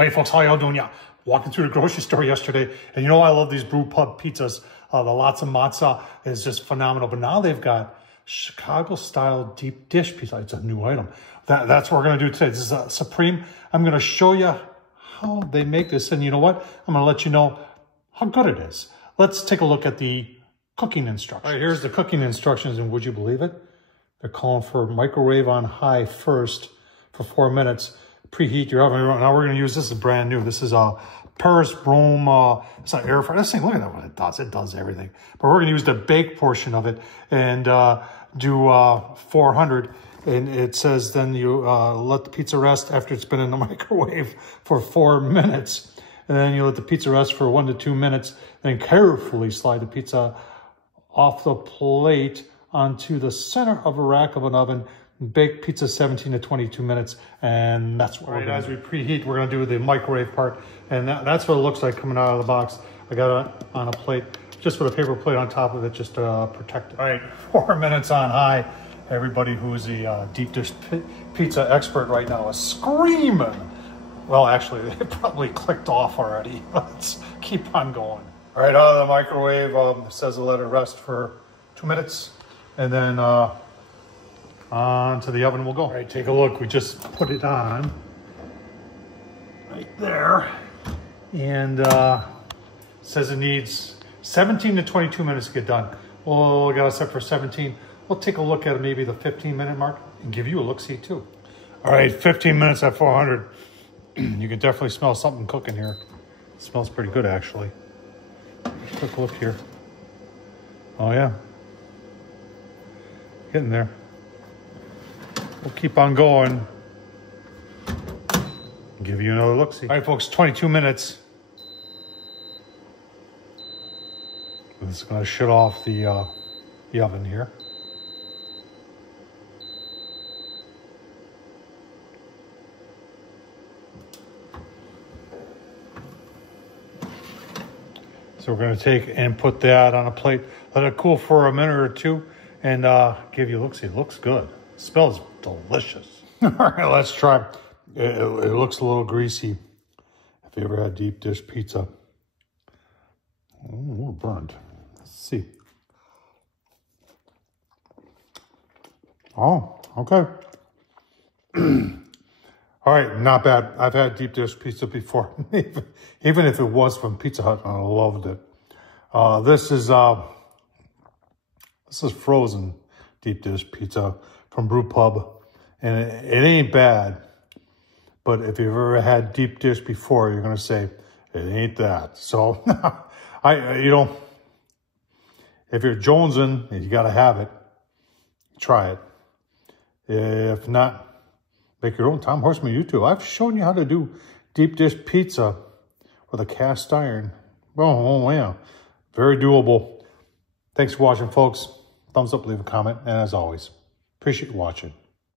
Hey folks, how y'all doing? Yeah, walking through the grocery store yesterday, and you know I love these Brew Pub pizzas. The lots of matzah is just phenomenal. But now they've got Chicago-style deep dish pizza. It's a new item. That's what we're going to do today. This is a Supreme. I'm going to show you how they make this, and you know what? I'm going to let you know how good it is. Let's take a look at the cooking instructions. All right, here's the cooking instructions, and would you believe it? They're calling for microwave on high first for 4 minutes. Preheat your oven. Now we're going to use, this is brand new. This is a Paris Rome, it's not air fryer. This thing, look at that, what it does. It does everything. But we're going to use the bake portion of it and do 400. And it says then you let the pizza rest after it's been in the microwave for 4 minutes. And then you let the pizza rest for 1 to 2 minutes. Then carefully slide the pizza off the plate onto the center of a rack of an oven. Bake pizza 17 to 22 minutes, and that's what we're doing. As we preheat, we're going to do the microwave part, and that's what it looks like coming out of the box. I got it on a plate, just with a paper plate on top of it, just to protect it. All right, 4 minutes on high. Everybody who's a deep dish pizza expert right now is screaming. Well, actually, they probably clicked off already. Let's keep on going. All right, out of the microwave, it says to let it rest for 2 minutes, and then onto the oven we'll go. All right, take a look. We just put it on right there. And says it needs 17 to 22 minutes to get done. Well, we got it set for 17. We'll take a look at maybe the 15-minute mark and give you a look-see too. All right, 15 minutes at 400. You can definitely smell something cooking here. It smells pretty good, actually. Quick look here. Oh yeah, getting there. We'll keep on going. Give you another look-see. All right, folks, 22 minutes. This is going to shut off the oven here. So we're going to take and put that on a plate. Let it cool for a minute or two and give you a look-see. It looks good. It smells delicious. All right, let's try. It looks a little greasy. If you ever had deep dish pizza. Oh, a little burnt. Let's see. Oh, okay. All right, not bad. I've had deep dish pizza before. Even if it was from Pizza Hut, I loved it. This is frozen deep dish pizza from Brew Pub. And it ain't bad, but if you've ever had deep dish before, you're going to say, it ain't that. So, if you're jonesing and you got to have it, try it. If not, make your own. Tom Horsman YouTube. I've shown you how to do deep dish pizza with a cast iron. Oh yeah, very doable. Thanks for watching, folks. Thumbs up, leave a comment, and as always, appreciate you watching.